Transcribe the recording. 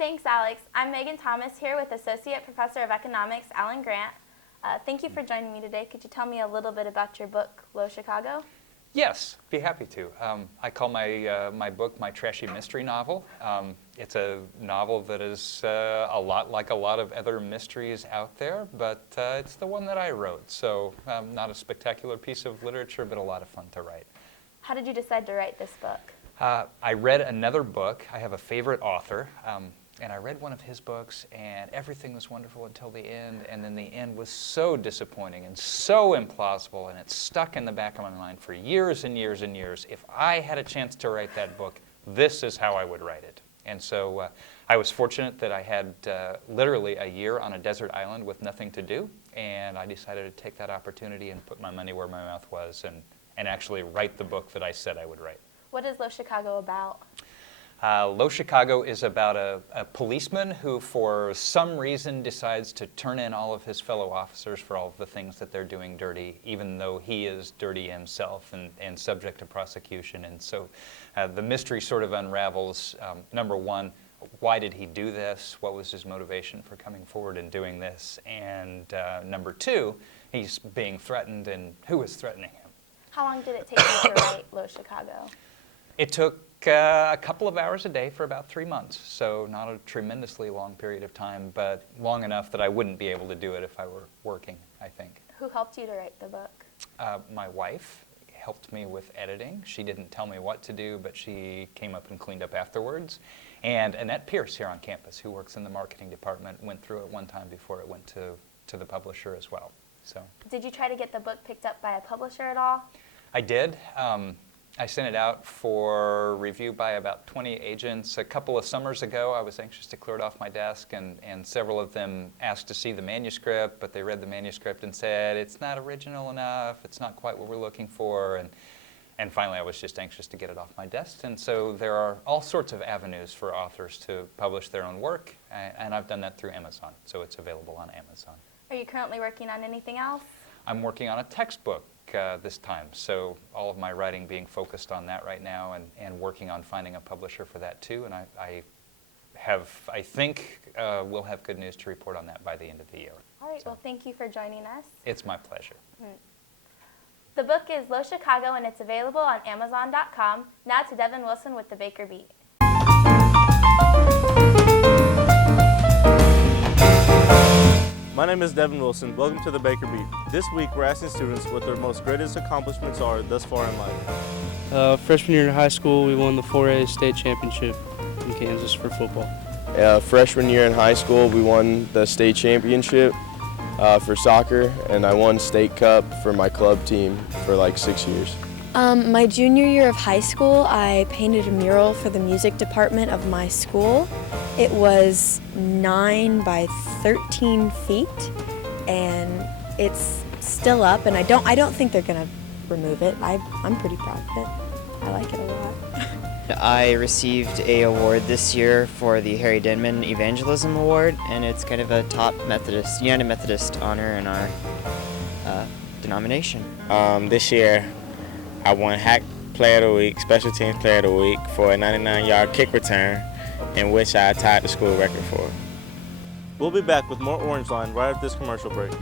Thanks, Alex. I'm Meagan Thomas here with Associate Professor of Economics, Alan Grant. Thank you for joining me today. Could you tell me a little bit about your book, Low Chicago? Yes, be happy to. I call my book my trashy mystery novel. It's a novel that is a lot like a lot of other mysteries out there, but it's the one that I wrote. So not a spectacular piece of literature, but a lot of fun to write. How did you decide to write this book? I read another book. I have a favorite author, and I read one of his books, and everything was wonderful until the end, and then the end was so disappointing and so implausible, and it stuck in the back of my mind for years and years and years. If I had a chance to write that book, this is how I would write it. And so I was fortunate that I had literally a year on a desert island with nothing to do, and I decided to take that opportunity and put my money where my mouth was and actually write the book that I said I would write. What is Low Chicago about? Low Chicago is about a policeman who, for some reason, decides to turn in all of his fellow officers for all of the things that they're doing dirty, even though he is dirty himself and subject to prosecution. And so the mystery sort of unravels, number one, why did he do this? What was his motivation for coming forward and doing this? And number two, he's being threatened, and who is threatening him? How long did it take you to write Low Chicago? It took a couple of hours a day for about 3 months, so not a tremendously long period of time, but long enough that I wouldn't be able to do it if I were working, I think. Who helped you to write the book? My wife helped me with editing. She didn't tell me what to do, but she came up and cleaned up afterwards. And Annette Pierce here on campus, who works in the marketing department, went through it one time before it went to the publisher as well. So. Did you try to get the book picked up by a publisher at all? I did. I sent it out for review by about 20 agents. A couple of summers ago, I was anxious to clear it off my desk, and several of them asked to see the manuscript, but they read the manuscript and said, it's not original enough, it's not quite what we're looking for, and finally I was just anxious to get it off my desk. And so there are all sorts of avenues for authors to publish their own work, and I've done that through Amazon, so it's available on Amazon. Are you currently working on anything else? I'm working on a textbook this time, so all of my writing being focused on that right now, and working on finding a publisher for that too. And I think we'll have good news to report on that by the end of the year. All right, well, thank you for joining us. It's my pleasure. The book is Low Chicago, and it's available on Amazon.com. Now to Devin Wilson with the Baker Beat. My name is Devin Wilson. Welcome to the Baker Beat. This week we're asking students what their most greatest accomplishments are thus far in life. Freshman year in high school, we won the 4A state championship in Kansas for football. Freshman year in high school, we won the state championship for soccer, and I won state cup for my club team for like 6 years. My junior year of high school, I painted a mural for the music department of my school. It was 9 by 13 feet, and it's still up, and I don't think they're gonna remove it. I'm pretty proud of it. I like it a lot. I received an award this year for the Harry Denman Evangelism Award, and it's kind of a top United Methodist honor in our denomination. This year, I won Hack Player of the Week, Special Teams Player of the Week for a 99-yard kick return, in which I tied the school record for. We'll be back with more Orangeline right after this commercial break.